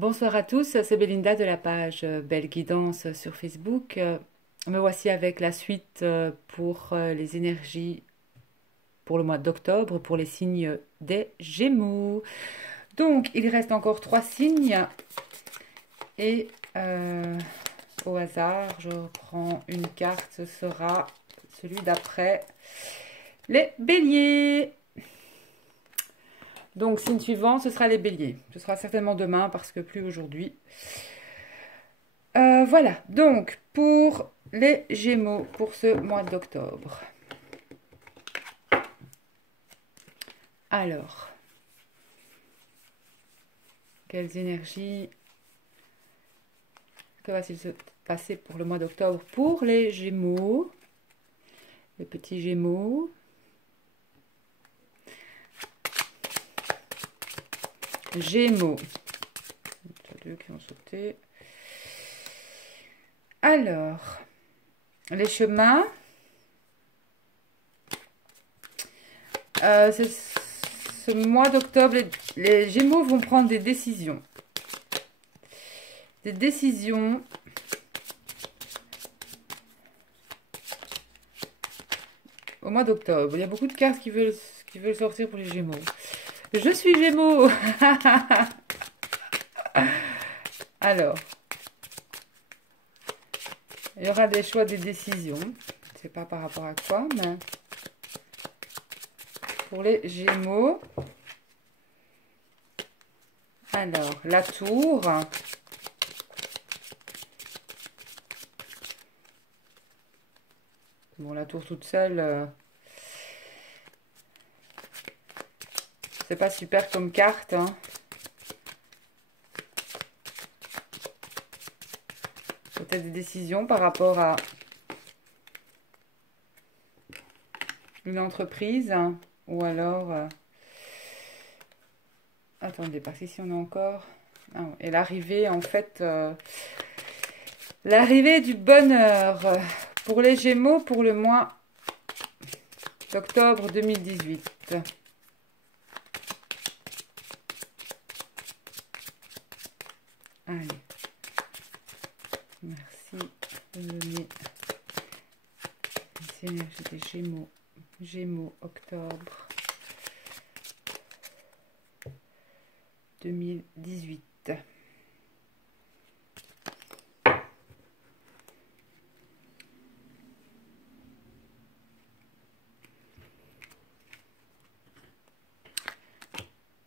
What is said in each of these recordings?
Bonsoir à tous, c'est Belinda de la page Belle Guidance sur Facebook. Me voici avec la suite pour les énergies pour le mois d'octobre, pour les signes des Gémeaux. Donc, il reste encore 3 signes et au hasard, je prends une carte, ce sera celui d'après, les Béliers. Donc, signe suivant, ce sera les Béliers. Ce sera certainement demain parce que plus aujourd'hui. Voilà, donc pour les Gémeaux pour ce mois d'octobre. Alors, quelles énergies, que va-t-il se passer pour le mois d'octobre pour les Gémeaux, les petits Gémeaux? Gémeaux, il y a deux qui ont sauté. Alors, les chemins, ce mois d'octobre, les Gémeaux vont prendre des décisions. Des décisions au mois d'octobre. Il y a beaucoup de cartes qui veulent sortir pour les Gémeaux. Je suis Gémeaux. Alors, il y aura des choix, des décisions. Je ne sais pas par rapport à quoi, mais pour les Gémeaux. Alors, la tour. Bon, la tour toute seule, c'est pas super comme carte, hein. Peut-être des décisions par rapport à une entreprise, hein, ou alors... attendez, parce qu'ici on a encore... Ah, et l'arrivée, en fait... l'arrivée du bonheur pour les Gémeaux pour le mois d'octobre 2018. Allez. Merci de me donner les énergies des Gémeaux. Gémeaux, octobre 2018.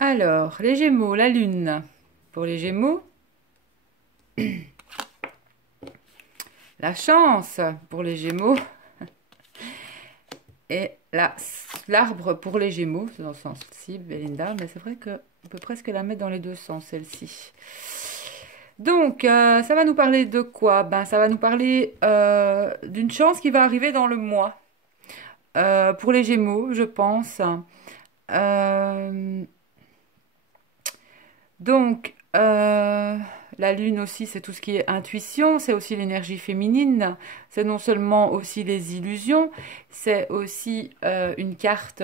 Alors, les Gémeaux, la Lune. Pour les Gémeaux, la chance pour les Gémeaux. Et l'arbre pour les Gémeaux, c'est dans ce sens-ci, Belinda, mais c'est vrai qu'on peut presque la mettre dans les deux sens, celle-ci. Donc, ça va nous parler de quoi? Ben, ça va nous parler d'une chance qui va arriver dans le mois. Pour les Gémeaux, je pense. Donc, la lune aussi, c'est tout ce qui est intuition, c'est aussi l'énergie féminine, c'est non seulement aussi les illusions, c'est aussi une carte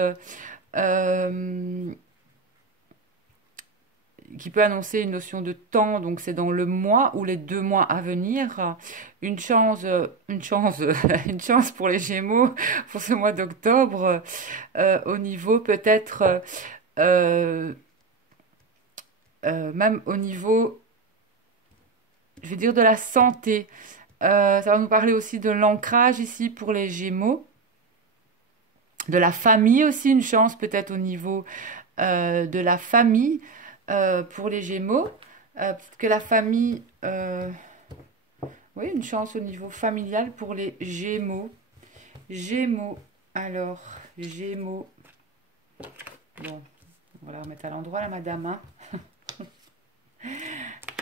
qui peut annoncer une notion de temps, donc c'est dans le mois ou les 2 mois à venir. Une chance, une chance pour les Gémeaux pour ce mois d'octobre, au niveau peut-être, même au niveau, je vais dire, de la santé. Ça va nous parler aussi de l'ancrage ici pour les Gémeaux. De la famille aussi, une chance peut-être au niveau de la famille pour les Gémeaux. Peut-être que la famille... oui, une chance au niveau familial pour les Gémeaux. Gémeaux. Alors, Gémeaux. Bon, on va la remettre à l'endroit, la madame. Hein.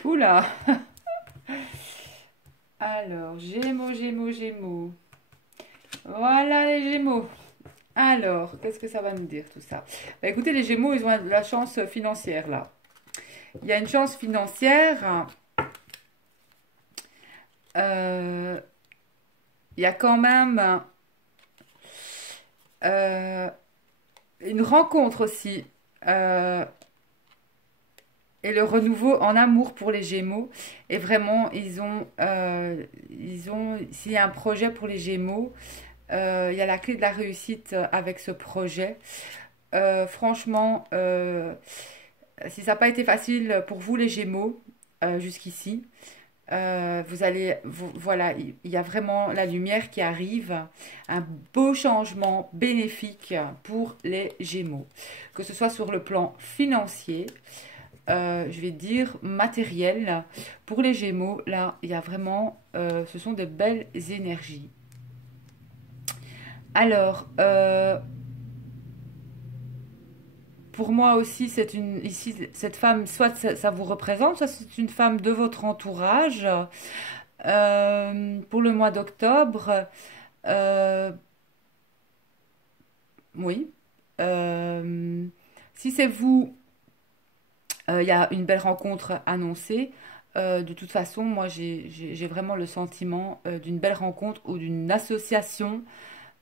Oula. Alors, Gémeaux, Gémeaux, Gémeaux. Voilà les Gémeaux. Alors, qu'est-ce que ça va nous dire tout ça? Bah, écoutez, les Gémeaux, ils ont de la chance financière là. Il y a une chance financière. Il y a quand même une rencontre aussi et le renouveau en amour pour les Gémeaux. Et vraiment, s'il y a un projet pour les Gémeaux, il y a la clé de la réussite avec ce projet. Franchement, si ça n'a pas été facile pour vous les Gémeaux jusqu'ici, voilà, il y a vraiment la lumière qui arrive, un beau changement bénéfique pour les Gémeaux, que ce soit sur le plan financier, je vais dire matériel. Pour les Gémeaux, là, il y a vraiment, ce sont de belles énergies. Alors, pour moi aussi, ici, cette femme, soit ça vous représente, soit c'est une femme de votre entourage. Pour le mois d'octobre, euh, oui. Euh, Si c'est vous, il y a une belle rencontre annoncée. De toute façon, moi, j'ai vraiment le sentiment d'une belle rencontre ou d'une association,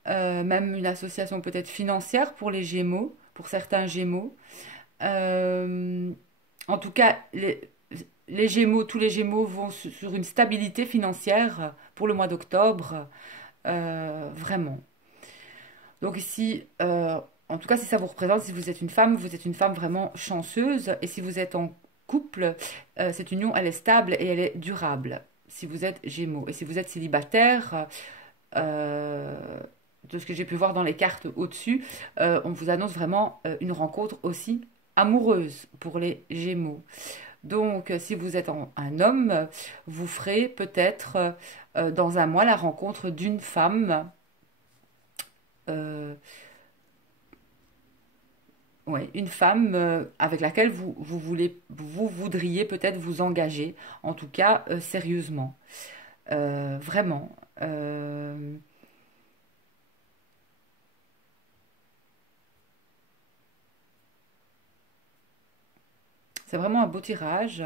même une association peut-être financière pour les Gémeaux, pour certains Gémeaux. Euh, En tout cas, les Gémeaux, tous les Gémeaux vont sur une stabilité financière pour le mois d'octobre, vraiment. Donc ici, en tout cas, si ça vous représente, si vous êtes une femme vraiment chanceuse. Et si vous êtes en couple, cette union, elle est stable et elle est durable. Si vous êtes Gémeaux. Et si vous êtes célibataire, euh, de ce que j'ai pu voir dans les cartes au-dessus, on vous annonce vraiment une rencontre aussi amoureuse pour les Gémeaux. Donc, si vous êtes un homme, vous ferez peut-être dans un mois la rencontre d'une femme, euh, ouais, une femme avec laquelle vous voudriez peut-être vous engager, en tout cas sérieusement. Vraiment. C'est vraiment un beau tirage.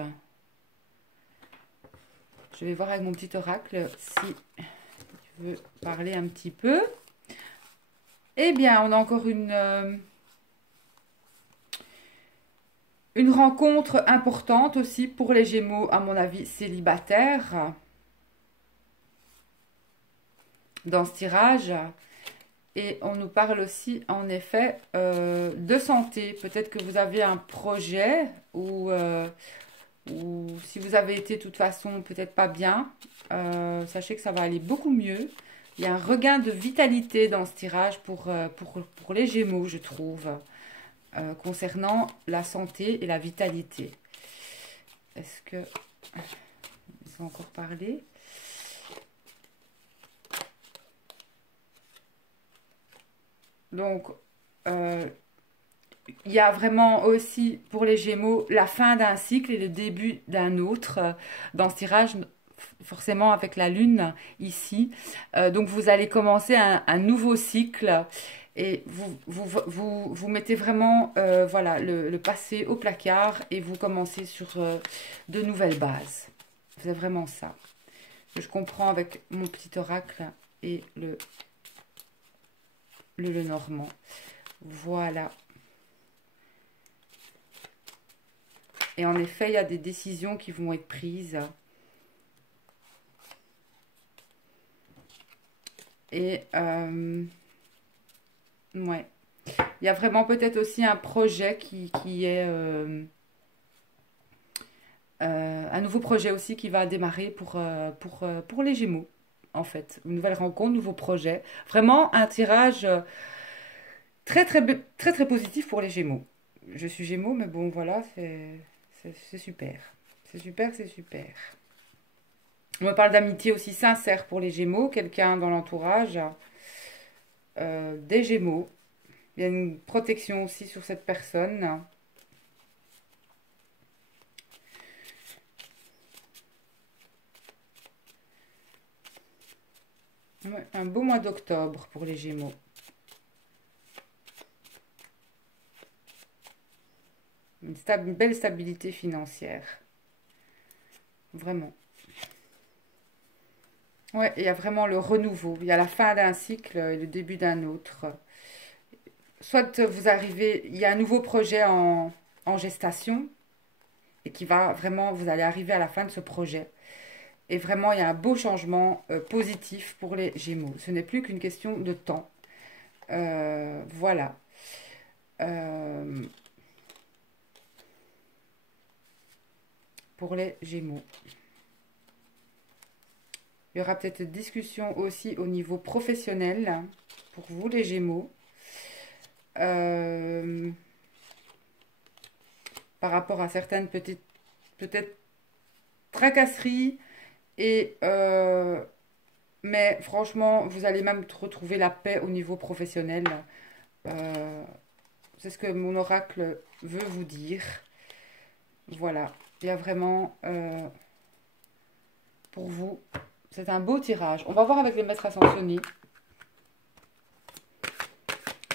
Je vais voir avec mon petit oracle si je veux parler un petit peu. Eh bien, on a encore une rencontre importante aussi pour les Gémeaux, à mon avis, célibataires dans ce tirage. Et on nous parle aussi, en effet, de santé. Peut-être que vous avez un projet ou si vous avez été de toute façon peut-être pas bien, sachez que ça va aller beaucoup mieux. Il y a un regain de vitalité dans ce tirage pour les Gémeaux, je trouve, concernant la santé et la vitalité. Est-ce que... Ils ont encore parlé? Donc, euh, il y a vraiment aussi pour les Gémeaux la fin d'un cycle et le début d'un autre dans ce tirage, forcément avec la Lune ici. Donc vous allez commencer un nouveau cycle et vous mettez vraiment voilà, le passé au placard et vous commencez sur de nouvelles bases. C'est vraiment ça. Je comprends avec mon petit oracle et le Normand. Voilà. Et en effet, il y a des décisions qui vont être prises. Et ouais. Il y a vraiment peut-être aussi un projet qui est un nouveau projet aussi qui va démarrer pour les Gémeaux, en fait. Une nouvelle rencontre, nouveau projet. Vraiment un tirage très, très, très, très positif pour les Gémeaux. Je suis Gémeaux, mais bon, voilà, c'est super. C'est super, c'est super. On me parle d'amitié aussi sincère pour les Gémeaux, quelqu'un dans l'entourage des Gémeaux. Il y a une protection aussi sur cette personne. Ouais, un beau mois d'octobre pour les Gémeaux. Une belle stabilité financière. Vraiment. Ouais, il y a vraiment le renouveau. Il y a la fin d'un cycle et le début d'un autre. Soit vous arrivez, il y a un nouveau projet en gestation. et qui va vraiment, vous allez arriver à la fin de ce projet. Et vraiment, il y a un beau changement positif pour les Gémeaux. Ce n'est plus qu'une question de temps. Voilà. Euh, pour les Gémeaux. Il y aura peut-être une discussion aussi au niveau professionnel pour vous, les Gémeaux. Par rapport à certaines petites, peut-être, tracasseries. Mais franchement, vous allez même retrouver la paix au niveau professionnel. Euh, c'est ce que mon oracle veut vous dire. Voilà. Il y a vraiment pour vous. C'est un beau tirage. On va voir avec les maîtres ascensionnés.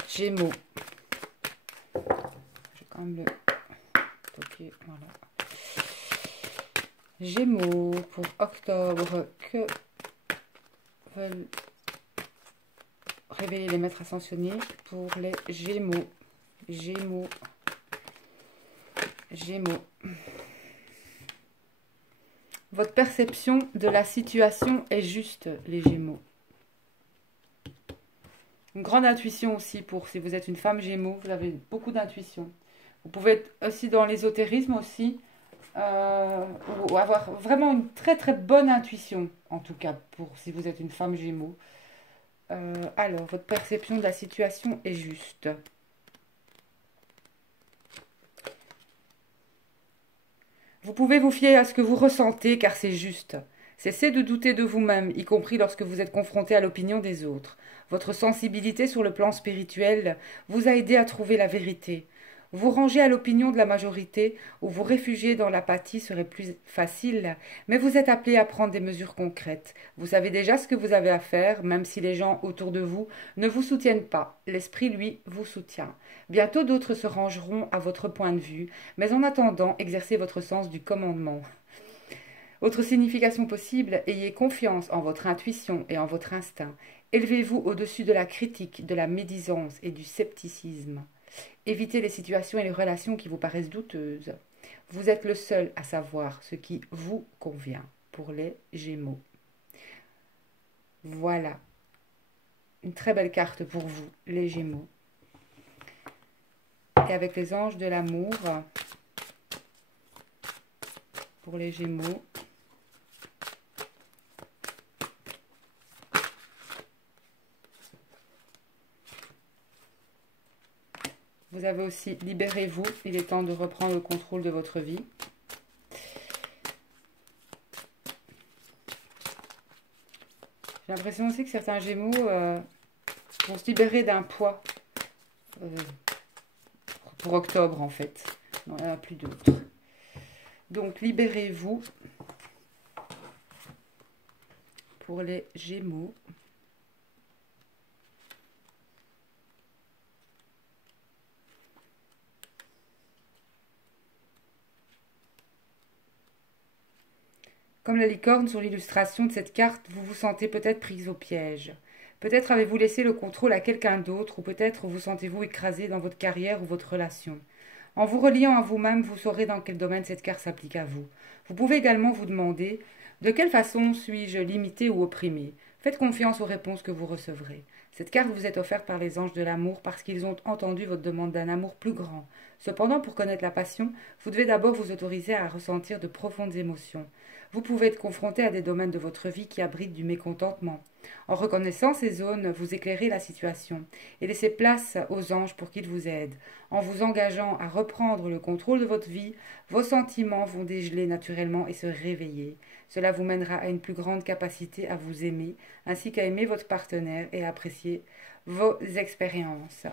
Gémeaux. Je vais quand même le toquer. Voilà. Gémeaux pour octobre. Que veulent révéler les maîtres ascensionnés pour les Gémeaux? Gémeaux. Gémeaux. Votre perception de la situation est juste, les Gémeaux. Une grande intuition aussi pour si vous êtes une femme Gémeaux, vous avez beaucoup d'intuition. Vous pouvez être aussi dans l'ésotérisme aussi, ou avoir vraiment une très très bonne intuition, en tout cas pour si vous êtes une femme Gémeaux. Alors, votre perception de la situation est juste. Vous pouvez vous fier à ce que vous ressentez car c'est juste. Cessez de douter de vous-même, y compris lorsque vous êtes confronté à l'opinion des autres. Votre sensibilité sur le plan spirituel vous a aidé à trouver la vérité. Vous ranger à l'opinion de la majorité ou vous réfugier dans l'apathie serait plus facile, mais vous êtes appelé à prendre des mesures concrètes. Vous savez déjà ce que vous avez à faire, même si les gens autour de vous ne vous soutiennent pas. L'esprit, lui, vous soutient. Bientôt d'autres se rangeront à votre point de vue, mais en attendant, exercez votre sens du commandement. Autre signification possible, ayez confiance en votre intuition et en votre instinct. Élevez-vous au-dessus de la critique, de la médisance et du scepticisme. Évitez les situations et les relations qui vous paraissent douteuses. Vous êtes le seul à savoir ce qui vous convient pour les Gémeaux. Voilà. Une très belle carte pour vous, les Gémeaux. Et avec les anges de l'amour, pour les Gémeaux. Vous avez aussi libérez-vous, il est temps de reprendre le contrôle de votre vie. J'ai l'impression aussi que certains Gémeaux vont se libérer d'un poids pour octobre en fait. Non, il n'y en a plus d'autres. Donc libérez-vous pour les Gémeaux. Comme la licorne sur l'illustration de cette carte, vous vous sentez peut-être prise au piège. Peut-être avez-vous laissé le contrôle à quelqu'un d'autre, ou peut-être vous sentez-vous écrasé dans votre carrière ou votre relation. En vous reliant à vous-même, vous saurez dans quel domaine cette carte s'applique à vous. Vous pouvez également vous demander « De quelle façon suis-je limité ou opprimé ?» Faites confiance aux réponses que vous recevrez. Cette carte vous est offerte par les anges de l'amour parce qu'ils ont entendu votre demande d'un amour plus grand. Cependant, pour connaître la passion, vous devez d'abord vous autoriser à ressentir de profondes émotions. Vous pouvez être confronté à des domaines de votre vie qui abritent du mécontentement. En reconnaissant ces zones, vous éclairez la situation et laissez place aux anges pour qu'ils vous aident. En vous engageant à reprendre le contrôle de votre vie, vos sentiments vont dégeler naturellement et se réveiller. Cela vous mènera à une plus grande capacité à vous aimer, ainsi qu'à aimer votre partenaire et à apprécier vos expériences.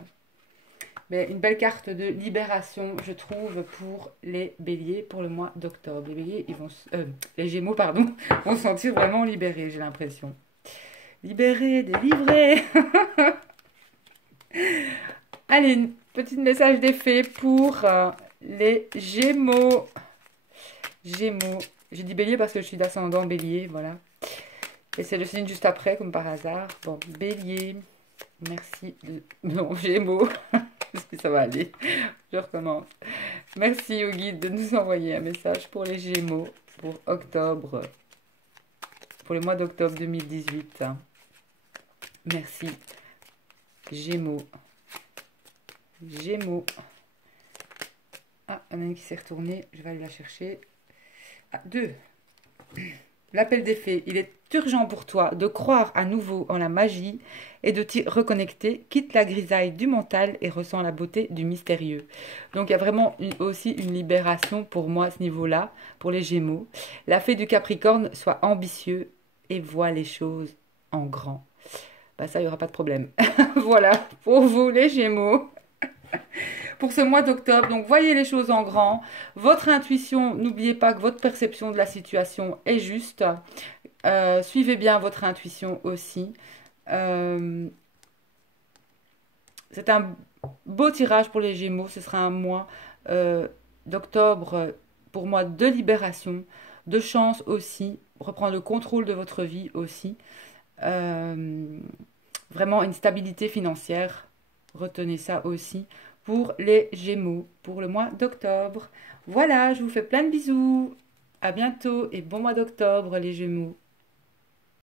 Mais une belle carte de libération, je trouve, pour les béliers pour le mois d'octobre. Les béliers, les gémeaux, pardon, vont se sentir vraiment libérés, j'ai l'impression. Libérés, délivrés. Allez, une petite message d'effet pour les gémeaux. Gémeaux. J'ai dit bélier parce que je suis d'ascendant bélier, voilà. Et c'est le signe juste après, comme par hasard. Bon, bélier. Merci. Non, gémeaux. Est-ce que ça va aller? Je recommence. Merci au guide de nous envoyer un message pour les Gémeaux pour octobre, pour le mois d'octobre 2018. Merci. Gémeaux. Gémeaux. Ah, il y en a une qui s'est retournée. Je vais aller la chercher. Ah, 2. L'appel des fées. Il est urgent pour toi de croire à nouveau en la magie et de t'y reconnecter. Quitte la grisaille du mental et ressens la beauté du mystérieux. Donc, il y a vraiment aussi une libération pour moi à ce niveau-là, pour les Gémeaux. La fée du Capricorne, sois ambitieux et vois les choses en grand. Bah ça, il n'y aura pas de problème. Voilà, pour vous les Gémeaux. Pour ce mois d'octobre, donc voyez les choses en grand. Votre intuition, n'oubliez pas que votre perception de la situation est juste. Suivez bien votre intuition aussi. C'est un beau tirage pour les Gémeaux. Ce sera un mois d'octobre pour moi de libération, de chance aussi, reprendre le contrôle de votre vie aussi. Vraiment une stabilité financière. Retenez ça aussi pour les Gémeaux pour le mois d'octobre. Voilà, je vous fais plein de bisous. À bientôt et bon mois d'octobre les Gémeaux.